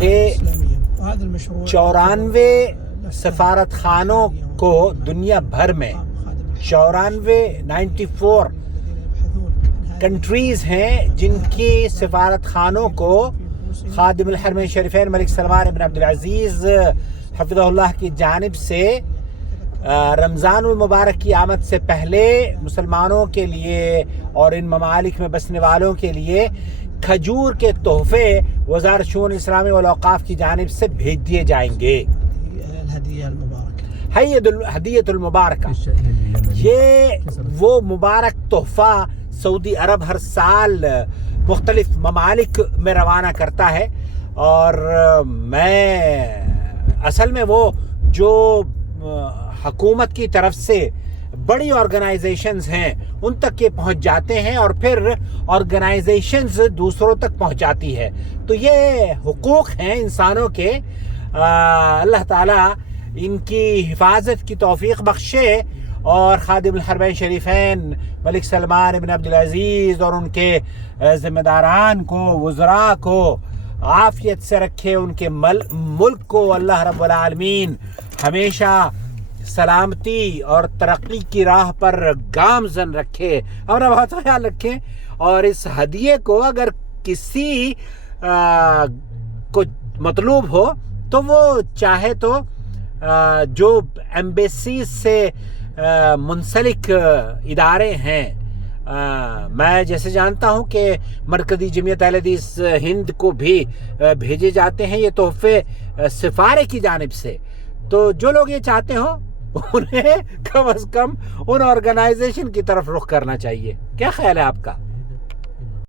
کہ الإسلامية. وهذا المشروع 94 سفارت خانوں کو دنیا بھر میں 94 کنٹریز ہیں جن کی سفارت خانوں کو خادم الحرمین شریفین ملک سلمان بن عبدالعزیز حفظہ اللہ کی جانب سے رمضان المبارک کی آمد سے پہلے مسلمانوں کے لیے اور ان ممالک میں بسنے والوں کے لیے کھجور کے تحفے وزارت شؤون اسلامی والاوقاف کی جانب سے بھیج دیے جائیں گے. ہدیۃ المبارکہ یہ وہ مبارک تحفہ سعودی عرب ہر سال مختلف ممالک میں روانہ کرتا ہے، اور میں اصل میں وہ جو حکومت کی طرف سے بڑی آرگنائزیشنز ہیں ان تک یہ پہنچ جاتے ہیں اور پھر آرگنائزیشنز دوسروں تک پہنچاتی ہے. تو یہ حقوق ہیں انسانوں کے، اللہ تعالیٰ ان کی حفاظت کی توفیق بخشے اور خادم الحرمین شریفین ملک سلمان بن عبدالعزیز اور ان کے ذمہ داران کو، وزراء کو عافیت سے رکھے. ان کے ملک کو اللہ رب العالمین ہمیشہ سلامتی اور ترقی کی راہ پر گامزن رکھے. اور بہت خیال رکھیں، اور اس ہدیے کو اگر کسی کو مطلوب ہو تو وہ چاہے تو جو ایمبیسیز سے منسلک ادارے ہیں، میں جیسے جانتا ہوں کہ مرکزی جمعیت اہل حدیث ہند کو بھی بھیجے جاتے ہیں یہ تحفے سفارے کی جانب سے. تو جو لوگ یہ چاہتے ہوں انہیں کم از کم ان آرگنائزیشن کی طرف رخ کرنا چاہیے. کیا خیال ہے آپ کا؟